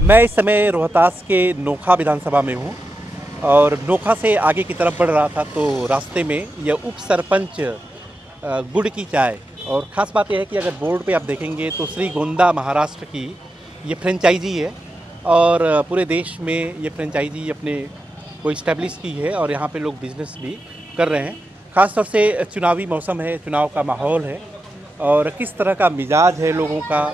मैं इस समय रोहतास के नोखा विधानसभा में हूँ और नोखा से आगे की तरफ बढ़ रहा था तो रास्ते में यह उप सरपंच गुड़ की चाय। और ख़ास बात यह है कि अगर बोर्ड पे आप देखेंगे तो श्री गोंदा महाराष्ट्र की ये फ्रेंचाइजी है और पूरे देश में ये फ्रेंचाइजी अपने को इस्टेब्लिश की है और यहाँ पे लोग बिज़नेस भी कर रहे हैं। ख़ास तौर से चुनावी मौसम है, चुनाव का माहौल है और किस तरह का मिजाज है लोगों का,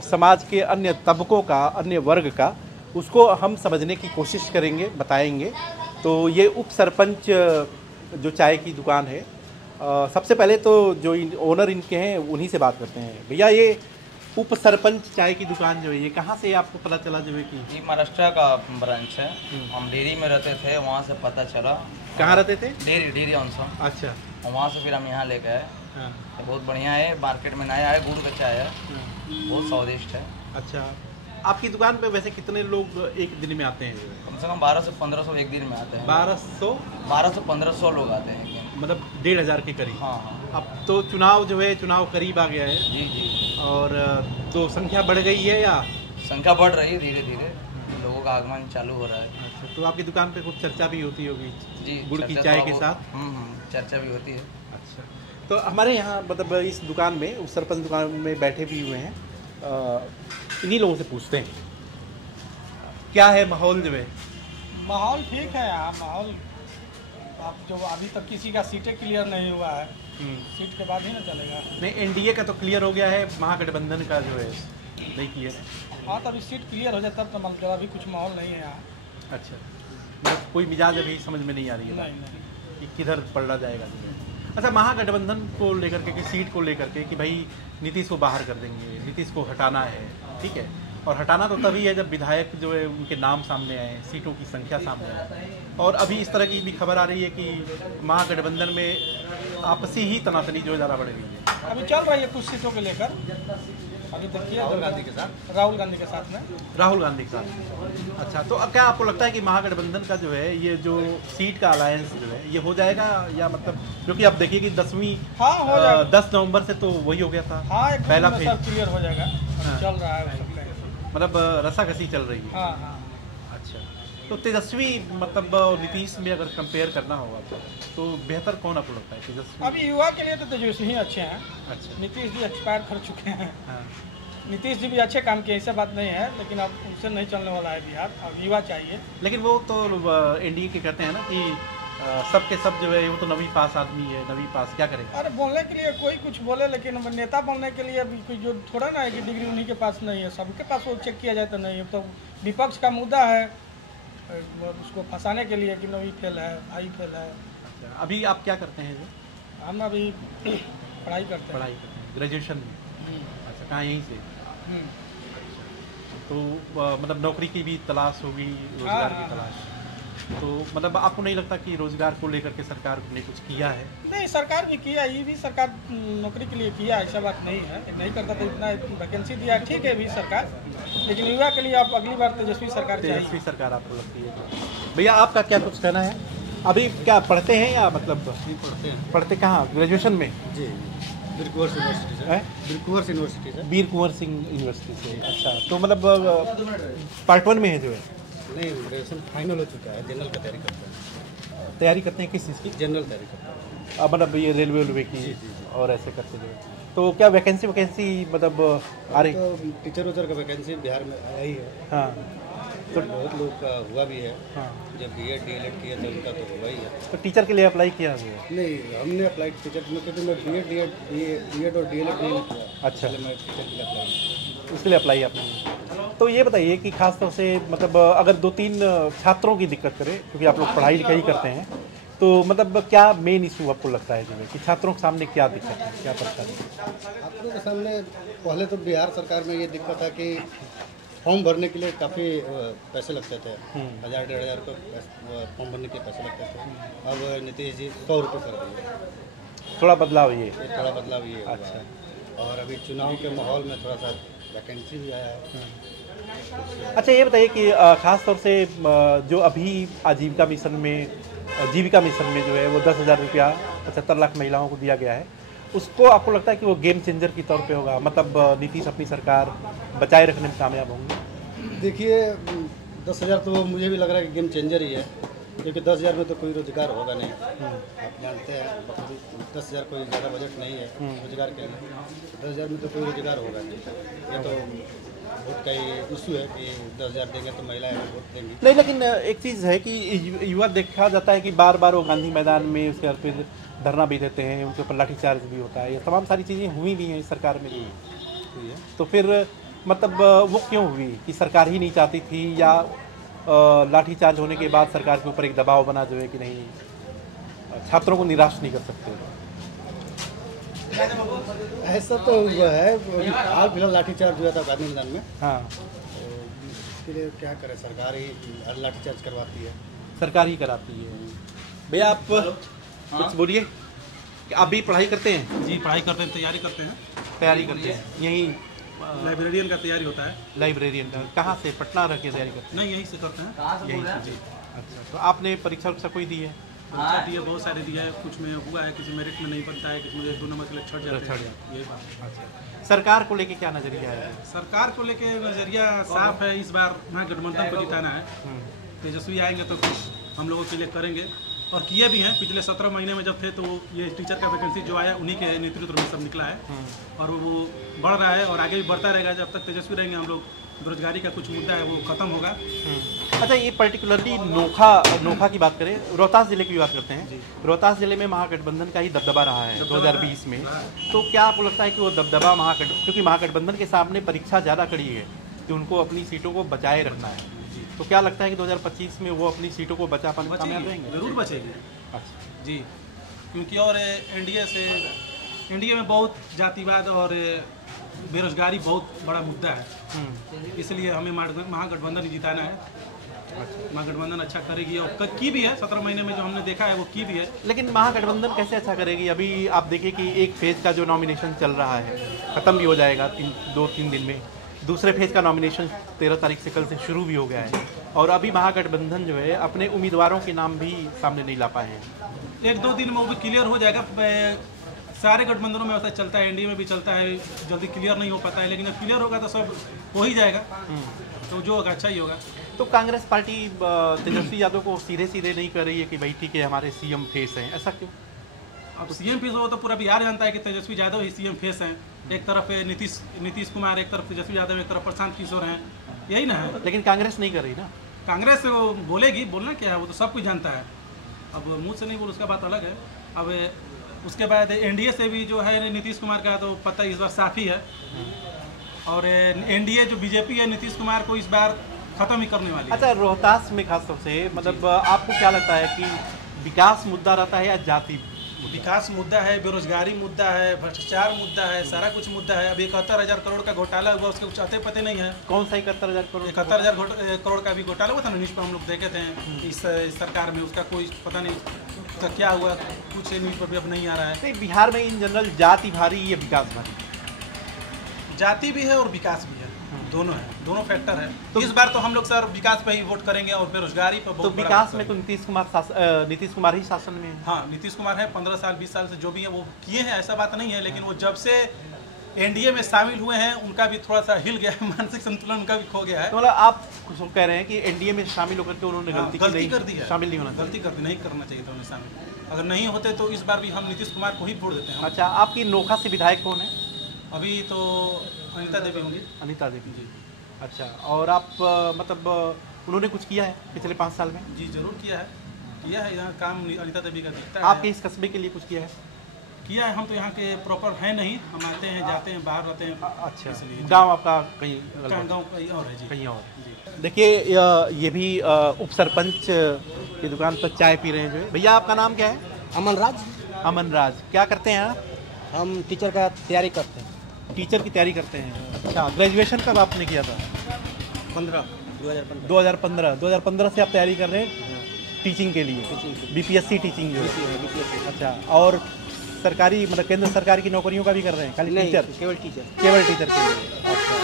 समाज के अन्य तबकों का, अन्य वर्ग का, उसको हम समझने की कोशिश करेंगे, बताएंगे। तो ये उप सरपंच जो चाय की दुकान है, सबसे पहले तो जो ओनर इनके हैं उन्हीं से बात करते हैं। भैया ये उप सरपंच चाय की दुकान जो है ये कहाँ से आपको पता चला जो है कि ये महाराष्ट्र का ब्रांच है। हम डेरी में रहते थे, वहाँ से पता चला। कहाँ रहते थे? डेरी ऑनसन। अच्छा। और वहाँ से फिर हम यहाँ लेके आए। हाँ। तो बहुत बढ़िया है, मार्केट में नया है, गुड़ का चाय है, बहुत स्वादिष्ट है। अच्छा, आपकी दुकान पे वैसे कितने लोग एक दिन में आते हैं? कम से कम 1200 से 1500 एक दिन में आते हैं। 1200 से 1500 लोग आते हैं, मतलब 1500 के करीब। हाँ हाँ। अब तो चुनाव जो है, चुनाव करीब आ गया है जी जी। और तो संख्या बढ़ गई है या? संख्या बढ़ रही है, धीरे धीरे लोगों का आगमन चालू हो रहा है। अच्छा, तो आपकी दुकान पे कुछ चर्चा भी होती होगी जी, गुड़ की चाय के साथ? चर्चा भी होती है। अच्छा, तो हमारे यहाँ मतलब इस दुकान में, उस सरपंच दुकान में बैठे भी हुए हैं, इन्हीं लोगों से पूछते हैं क्या है माहौल जो है। माहौल ठीक है यहाँ। माहौल आप जो अभी तक किसी का सीटें क्लियर नहीं हुआ है, सीट के बाद ही ना चलेगा। नहीं, एनडीए का तो क्लियर हो गया है, महागठबंधन का जो है नहीं क्लियर है। हाँ, तब सीट क्लियर हो जाए तब तो मतलब अभी कुछ माहौल नहीं है यहाँ। अच्छा, मतलब कोई मिजाज अभी समझ में नहीं आ रही है नहीं। कि किधर पलटा जाएगा जो है। अच्छा, महागठबंधन को लेकर के, कि सीट को लेकर के, कि भाई नीतीश को बाहर कर देंगे, नीतीश को हटाना है, ठीक है, और हटाना तो तभी है जब विधायक जो है उनके नाम सामने आए, सीटों की संख्या सामने आए। और अभी इस तरह की भी खबर आ रही है कि महागठबंधन में आपसी ही तनातनी जो है ज़्यादा बढ़ गई है। अभी चल रही है कुछ सीटों को लेकर। अभी देखिए राहुल गांधी के साथ में। राहुल गांधी के साथ। अच्छा, तो अब क्या आपको लगता है कि महागठबंधन का जो है ये जो सीट का अलायंस जो है ये हो जाएगा, या मतलब क्योंकि आप देखिए कि 10 नवंबर से तो वही हो गया था। हाँ, पहला फेज क्लियर हो जाएगा। हाँ। चल रहा है, मतलब रसाकसी चल रही है। हाँ हाँ। अच्छा, तो तेजस्वी मतलब नीतीश में अगर कंपेयर करना होगा तो बेहतर कौन आपको लगता है? तेजस्वी अभी युवा के लिए तो तेजस्वी ही अच्छे हैं। अच्छा। नीतीश जी एक्सपायर कर चुके हैं। हाँ। नीतीश जी भी अच्छे काम किए, ऐसा बात नहीं है, लेकिन अब उनसे नहीं चलने वाला है बिहार। अब युवा चाहिए। लेकिन वो तो एनडीए के कहते हैं ना कि सबके सब जो है वो तो 9वीं पास आदमी है, 9वीं पास क्या करेगा? अरे बोलने के लिए कोई कुछ बोले, लेकिन नेता बनने के लिए अभी कोई जो थोड़ा ना है कि डिग्री उन्हीं के पास नहीं है, सबके पास वो चेक किया जाए तो नहीं है। तो विपक्ष का मुद्दा है उसको फंसाने के लिए कि 9वीं फेल है, भाई फेल है। अच्छा, अभी आप क्या करते हैं? हम अभी पढ़ाई करते हैं। ग्रेजुएशन में? अच्छा, कहाँ? यहीं से? तो मतलब नौकरी की भी तलाश होगी, रोजगार की तलाश। तो मतलब आपको नहीं लगता कि रोजगार को लेकर के सरकार ने कुछ किया है? नहीं, सरकार भी किया, ये भी सरकार नौकरी के लिए किया, ऐसा बात नहीं है। नहीं करता तो इतना वैकेंसी दिया, ठीक है भी सरकार, लेकिन युवा के लिए आप अगली बार तेजस्वी सरकार चाहिए। तेजस्वी सरकार आपको लगती है? भैया आपका क्या कुछ कहना है? अभी क्या पढ़ते हैं या मतलब पढ़ते कहाँ? ग्रेजुएशन में? जी, वीर कुंवर यूनिवर्सिटी से। वीर कुंवर सिंह यूनिवर्सिटी से। अच्छा, तो मतलब पार्ट 1 में है जो है? नहीं, ग्रेजुएशन फाइनल हो चुका है, जनरल का तैयारी करते हैं। किस चीज़ की? जनरल तैयारी करते हैं। मतलब ये रेलवे की? जी। और ऐसे करते जो है तो क्या वैकेंसी मतलब आ रही? तो टीचर का वैकेंसी बिहार में आया ही है। हाँ, तो बहुत लोग का हुआ भी है। हाँ, जब BEd DLEd किया था उनका तो हुआ ही है। तो टीचर के लिए अप्लाई किया हुआ है? नहीं, हमने अप्लाई टीचर में, क्योंकि मैं BEd और DLEd नहीं किया। अच्छा, मैं टीचर के लिए अप्लाई, उसके लिए अप्लाई आपने। तो ये बताइए कि खास तौर से मतलब अगर 2-3 छात्रों की दिक्कत करें, क्योंकि आप लोग पढ़ाई लिखाई करते हैं, तो मतलब क्या मेन इशू आपको लगता है जो है कि छात्रों के सामने क्या दिक्कत है, क्या परेशानी? छात्रों के सामने पहले तो बिहार सरकार में ये दिक्कत है कि फॉर्म भरने के लिए काफ़ी पैसे लगते थे। 1000-1500 का फॉर्म भरने के पैसे लगते थे। अब नीतीश जी 100 रुपये कर दिए। थोड़ा बदलाव ये? थोड़ा बदलाव ये हुआ। अच्छा। और अभी चुनाव के माहौल में थोड़ा सा वैकेंसी भी आया है। अच्छा, ये बताइए कि ख़ास तौर से जो अभी जीविका मिशन में जो है वो 10,000 रुपया 75 लाख महिलाओं को दिया गया है, उसको आपको लगता है कि वो गेम चेंजर के तौर पे होगा? मतलब नीतीश अपनी सरकार बचाए रखने में कामयाब होंगे? देखिए 10,000 तो मुझे भी लग रहा है कि गेम चेंजर ही है, क्योंकि 10,000 में तो कोई रोजगार होगा नहीं। आप जानते हैं 10,000 कोई ज़्यादा बजट नहीं है रोजगार के लिए। 10,000 में तो कोई रोजगार होगा नहीं। ये तो वोट का ही इशू है कि 10,000 देंगे तो महिलाएं वोट देंगी। नहीं, लेकिन एक चीज़ है कि युवा देखा जाता है कि बार बार वो गांधी मैदान में उसके बाद फिर धरना भी देते हैं, उनके ऊपर लाठीचार्ज भी होता है, ये तमाम सारी चीज़ें हुई भी हैं इस सरकार में भी हुई है। तो फिर मतलब वो क्यों हुई कि सरकार ही नहीं चाहती थी, या लाठीचार्ज होने के बाद सरकार के ऊपर एक दबाव बना जो है कि नहीं छात्रों को निराश नहीं कर सकते? ऐसा तो है, हाल फिलहाल लाठीचार्ज हुआ था गांधी मैदान में। हाँ, तो इसके लिए क्या करे, सरकार ही लाठीचार्ज करवाती है। सरकार ही कराती है। भैया आप कुछ बोलिए कि आप भी पढ़ाई करते हैं? जी पढ़ाई करते हैं, तैयारी करते हैं, तैयारी करते हैं यहीं लाइब्रेरियन का तैयारी होता है। लाइब्रेरियन का? कहाँ से? पटना रह के तैयारी करते नहीं यहीं से करते हैं। हैं यहीं से? जी, अच्छा। तो आपने परीक्षा उरीक्षा कोई दी है? परीक्षा दी है, बहुत सारे दिया है, कुछ में हुआ है, किसी मेरिट में नहीं बनता है, किसी में 1-2 नंबर के लिए छट जाते हैं, यही बात। अच्छा, सरकार को लेके क्या नजरिया है? सरकार को लेके नजरिया साफ है, इस बार महागठबंधन को जिताना है। तेजस्वी आएंगे तो कुछ हम लोगों के लिए करेंगे, और किए भी हैं। पिछले 17 महीने में जब थे तो ये टीचर का वैकेंसी जो आया उन्हीं के नेतृत्व में सब निकला है, और वो बढ़ रहा है और आगे भी बढ़ता रहेगा। जब तक तेजस्वी रहेंगे हम लोग, बेरोजगारी का कुछ मुद्दा है वो खत्म होगा। अच्छा, ये पर्टिकुलरली नोखा की बात करें, रोहतास जिले की बात करते हैं। रोहतास जिले में महागठबंधन का ही दबदबा रहा है 2020 में। तो क्या आपको लगता है कि वो दबदबा क्योंकि महागठबंधन के सामने परीक्षा ज़्यादा कड़ी है कि उनको अपनी सीटों को बचाए रखना है, तो क्या लगता है कि 2025 में वो अपनी सीटों को बचा पाने में कामयाब रहेंगे? जरूर बचेगी। अच्छा जी, क्योंकि और एनडीए में बहुत जातिवाद और बेरोजगारी बहुत बड़ा मुद्दा है, इसलिए हमें महागठबंधन ही जिताना है। महागठबंधन अच्छा करेगी और की भी है, 17 महीने में जो हमने देखा है वो की भी है। लेकिन महागठबंधन कैसे अच्छा करेगी? अभी आप देखिए कि एक फेज का जो नॉमिनेशन चल रहा है ख़त्म भी हो जाएगा 2-3 दिन में। दूसरे फेज का नॉमिनेशन 13 तारीख से कल से शुरू भी हो गया है, और अभी महागठबंधन जो है अपने उम्मीदवारों के नाम भी सामने नहीं ला पाए हैं। 1-2 दिन में वो भी क्लियर हो जाएगा। सारे गठबंधनों में ऐसा चलता है, एनडीए में भी चलता है, जल्दी क्लियर नहीं हो पाता है, लेकिन जब क्लियर होगा तो सब हो ही जाएगा। तो जो होगा अच्छा ही होगा। तो कांग्रेस पार्टी तेजस्वी यादव को सीधे सीधे नहीं कर रही है कि भाई ठीक है हमारे सीएम फेस हैं, ऐसा क्यों? अब सीएम फेस हो तो पूरा बिहार जानता है कि तेजस्वी यादव ही सीएम फेस हैं। एक तरफ नीतीश कुमार, एक तरफ तेजस्वी यादव, एक तरफ प्रशांत किशोर हैं, यही ना है। लेकिन कांग्रेस नहीं कर रही ना। कांग्रेस वो बोलेगी, बोलना क्या है, वो तो सब कुछ जानता है। अब मुंह से नहीं बोल, उसका बात अलग है। अब उसके बाद एनडीए से भी जो है नीतीश कुमार का तो पता इस बार साफ ही है, और एनडीए जो बीजेपी है नीतीश कुमार को इस बार खत्म ही करने वाली है। अच्छा, रोहतास में खास तौर से मतलब आपको क्या लगता है कि विकास मुद्दा रहता है या जाति? विकास मुद्दा है, बेरोजगारी मुद्दा है, भ्रष्टाचार मुद्दा है, सारा कुछ मुद्दा है। अब 71,000 करोड़ का घोटाला हुआ, उसके कुछ अते पते नहीं है। कौन सा 71,000 करोड़? 71,000 करोड़ का भी घोटाला हुआ था ना, न्यूज़ पर हम लोग देखे थे इस सरकार में। उसका कोई पता नहीं उसका क्या हुआ, कुछ न्यूज़ पर भी अब नहीं आ रहा है। नहीं, बिहार में इन जनरल जाति भारी या विकास भारी? जाति भी है और विकास भी है, दोनों है, दोनों फैक्टर है। तो इस बार तो हम लोग सर विकास पे ही वोट करेंगे और बेरोजगारी पर बहुत। तो विकास में तो नीतीश कुमार ही शासन में है। हाँ, नीतीश कुमार है, 15 साल 20 साल से जो भी है वो किए हैं, ऐसा बात नहीं है। लेकिन वो जब से एनडीए में शामिल हुए हैं उनका भी थोड़ा सा हिल गया है, मानसिक संतुलन उनका भी खो गया है। तो मतलब आप कह रहे हैं कि एनडीए में शामिल होकर के उन्होंने गलती कर दी है, शामिल नहीं होना, गलती कर दी, नहीं करना चाहिए था उन्हें शामिल। अगर नहीं होते तो इस बार भी हम नीतीश कुमार को ही वोट देते हैं। अच्छा, आपकी नोखा से विधायक कौन है? अभी तो अनिता देवी होंगी। अनिता देवी जी। अच्छा, और आप मतलब उन्होंने कुछ किया है पिछले 5 साल में? जी जरूर किया है यहाँ काम अनिता देवी का दिखता है। आपके इस कस्बे के लिए कुछ किया है? किया है, हम तो यहाँ के प्रॉपर है नहीं, हम आते हैं जाते हैं, बाहर रहते हैं। अच्छा, इसलिए गांव आपका कहीं? गाँव कहीं और है जी, कहीं और। देखिए ये भी उप सरपंच की दुकान पर चाय पी रहे हैं जो है। भैया आपका नाम क्या है? अमन राज। अमन राज, क्या करते हैं आप? हम टीचर का तैयारी करते हैं। टीचर की तैयारी करते हैं। अच्छा, ग्रेजुएशन कब आपने किया था? 2015 से आप तैयारी कर रहे हैं टीचिंग के लिए? बीपीएससी टीचिंग जो है। अच्छा, और सरकारी मतलब केंद्र सरकार की नौकरियों का भी कर रहे हैं? खाली टीचर? केवल टीचर के लिए। अच्छा,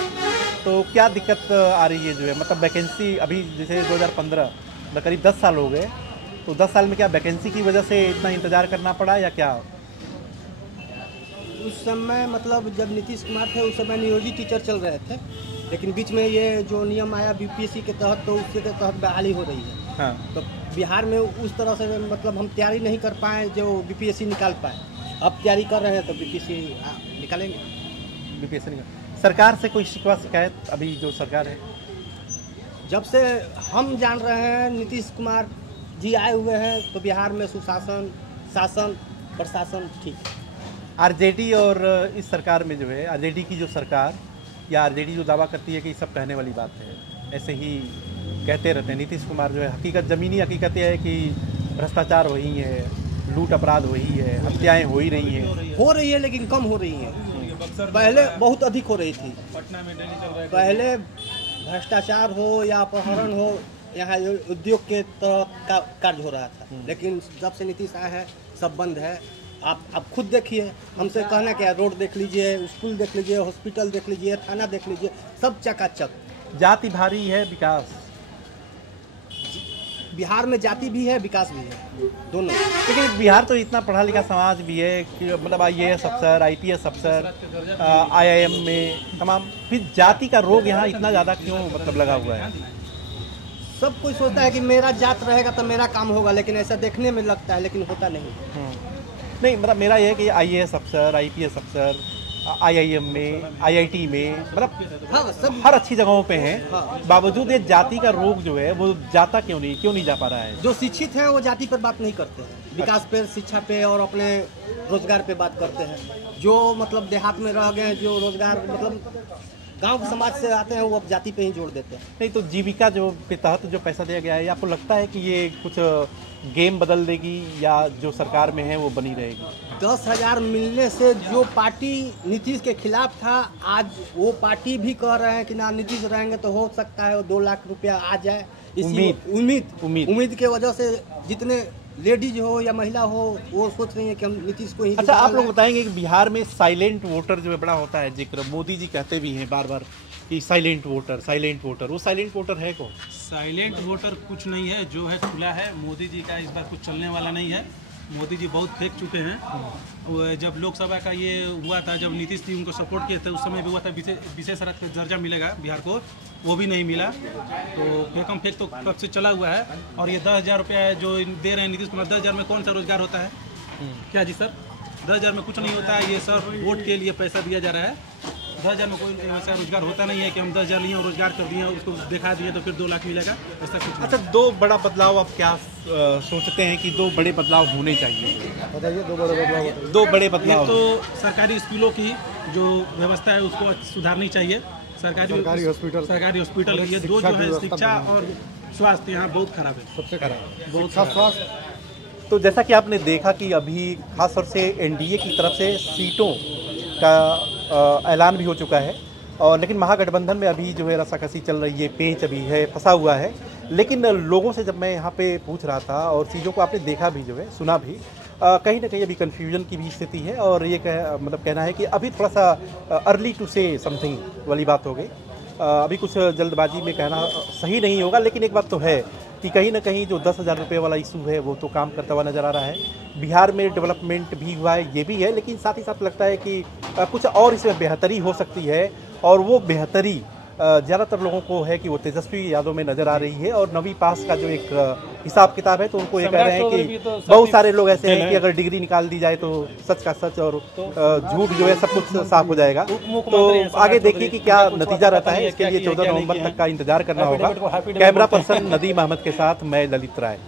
तो क्या दिक्कत आ रही है जो है, मतलब वैकेंसी अभी जैसे 2015 मतलब करीब 10 साल हो गए, तो 10 साल में क्या वैकेंसी की वजह से इतना इंतजार करना पड़ा या क्या? उस समय मतलब जब नीतीश कुमार थे उस समय नियोजित टीचर चल रहे थे, लेकिन बीच में ये जो नियम आया बीपीएससी के तहत, तो उसके के तहत बहाली हो रही है। हाँ। तो बिहार में उस तरह से मतलब हम तैयारी नहीं कर पाए जो बीपीएससी निकाल पाए। अब तैयारी कर रहे हैं तो बीपीएससी निकालेंगे। बीपीएससी सरकार से कोई शिकवा शिकायत अभी जो सरकार है? जब से हम जान रहे हैं नीतीश कुमार जी आए हुए हैं तो बिहार में सुशासन, शासन, प्रशासन ठीक है। आरजेडी और इस सरकार में जो है, आरजेडी की जो सरकार या आरजेडी जो दावा करती है कि सब कहने वाली बात है, ऐसे ही कहते रहते हैं। नीतीश कुमार जो है, हकीकत ज़मीनी हकीकत यह है कि भ्रष्टाचार वही है, लूट अपराध वही है, हत्याएं हो ही रही हैं। हो रही है लेकिन कम हो रही है। पहले बहुत अधिक हो रही थी। पटना में डेली चल रहा है। पहले भ्रष्टाचार हो या अपहरण हो, यहाँ उद्योग के तरह का कार्य हो रहा था। लेकिन जब से नीतीश आए हैं सब बंद है। आप खुद देखिए, हमसे कहना क्या, रोड देख लीजिए, स्कूल देख लीजिए, हॉस्पिटल देख लीजिए, थाना देख लीजिए, सब चकाचक। जाति भारी है, विकास बिहार में जाति भी है, विकास भी है, दोनों। लेकिन बिहार तो इतना पढ़ा लिखा समाज भी है कि मतलब IAS अफसर, IPS अफसर, IIM में तमाम, फिर जाति का रोग यहाँ इतना ज़्यादा क्यों मतलब लगा हुआ है? सब कोई सोचता है कि मेरा जात रहेगा तो मेरा काम होगा, लेकिन ऐसा देखने में लगता है, लेकिन होता नहीं। नहीं, मतलब मेरा ये है कि IAS अफसर, IPS अफसर IIM में, IIT में, मतलब हाँ, सब हर अच्छी जगहों पे हैं। हाँ। बावजूद ये जाति का रोग जो है वो जाता क्यों नहीं जा पा रहा है? जो शिक्षित हैं वो जाति पर बात नहीं करते हैं, विकास पे, शिक्षा पे और अपने रोजगार पे बात करते हैं। जो मतलब देहात में रह गए, जो रोजगार मतलब गांव के समाज से आते हैं, वो अब जाति पे ही जोड़ देते हैं। नहीं तो जीविका जो के तहत जो पैसा दिया गया है, आपको लगता है कि ये कुछ गेम बदल देगी या जो सरकार में है वो बनी रहेगी? 10,000 मिलने से जो पार्टी नीतीश के खिलाफ था, आज वो पार्टी भी कह रहे हैं कि ना नीतीश रहेंगे तो हो सकता है 2 लाख रुपया आ जाए। उम्मीद के वजह से जितने लेडीज हो या महिला हो वो सोच रही है कि हम नीतीश को ही। अच्छा, आप लोग बताएंगे कि बिहार में साइलेंट वोटर जो है बड़ा होता है जिक्र, मोदी जी कहते भी हैं बार बार कि साइलेंट वोटर, वो साइलेंट वोटर है कौन? साइलेंट वोटर कुछ नहीं है, जो है खुला है। मोदी जी का इस बार कुछ चलने वाला नहीं है। मोदी जी बहुत फेंक चुके हैं। जब लोकसभा का ये हुआ था, जब नीतीश जी उनको सपोर्ट किए थे, उस समय भी हुआ था विशेष रक्त दर्जा मिलेगा बिहार को, वो भी नहीं मिला। तो फेंकम फेंक तो कब से चला हुआ है। और ये 10,000 रुपया जो दे रहे हैं नीतीश कुमार, 10,000 में कौन सा रोजगार होता है? क्या जी सर, 10,000 में कुछ नहीं होता है। ये सर वोट के लिए पैसा दिया जा रहा है। 10,000 में कोई ऐसा रोजगार होता नहीं है कि हम 10,000 लिए और रोजगार कर दिए, उसको दिखा दिए तो फिर 2 लाख मिलेगा, ऐसा कुछ। अच्छा, 2 बड़ा बदलाव आप क्या सोचते हैं कि 2 बड़े बदलाव होने चाहिए? बताइए, 2 बड़े बदलाव। 2 बड़े एक बदलाव तो सरकारी स्कूलों की जो व्यवस्था है उसको सुधारनी चाहिए। सरकारी हॉस्पिटल ये 2 जो है, शिक्षा और स्वास्थ्य यहाँ बहुत खराब है, सबसे खराब बहुत खराब। तो जैसा कि आपने देखा कि अभी खासतौर से NDA की तरफ से सीटों का ऐलान भी हो चुका है, और लेकिन महागठबंधन में अभी जो है रस्साकसी चल रही है, पेंच अभी है, फंसा हुआ है। लेकिन लोगों से जब मैं यहाँ पे पूछ रहा था और चीज़ों को आपने देखा भी, जो है सुना भी, कहीं ना कहीं अभी कन्फ्यूजन की भी स्थिति है। और ये मतलब कहना है कि अभी थोड़ा सा अर्ली टू से समथिंग वाली बात हो गई। अभी कुछ जल्दबाजी में कहना सही नहीं होगा। लेकिन एक बात तो है कि कहीं ना कहीं जो 10,000 रुपये वाला इशू है वो तो काम करता हुआ नज़र आ रहा है। बिहार में डेवलपमेंट भी हुआ है, ये भी है, लेकिन साथ ही साथ लगता है कि कुछ और इसमें बेहतरी हो सकती है। और वो बेहतरी ज़्यादातर लोगों को है कि वो तेजस्वी यादव में नज़र आ रही है। और 9वीं पास का जो एक हिसाब किताब है, तो उनको ये कह रहे हैं कि बहुत सारे लोग ऐसे हैं कि अगर डिग्री निकाल दी जाए तो सच का सच और झूठ जो है सब कुछ साफ हो जाएगा। तो आगे देखिए कि क्या नतीजा रहता है। इसके लिए 14 नवंबर तक का इंतजार करना होगा। कैमरा पर्सन नदीम अहमद के साथ मैं ललित राय।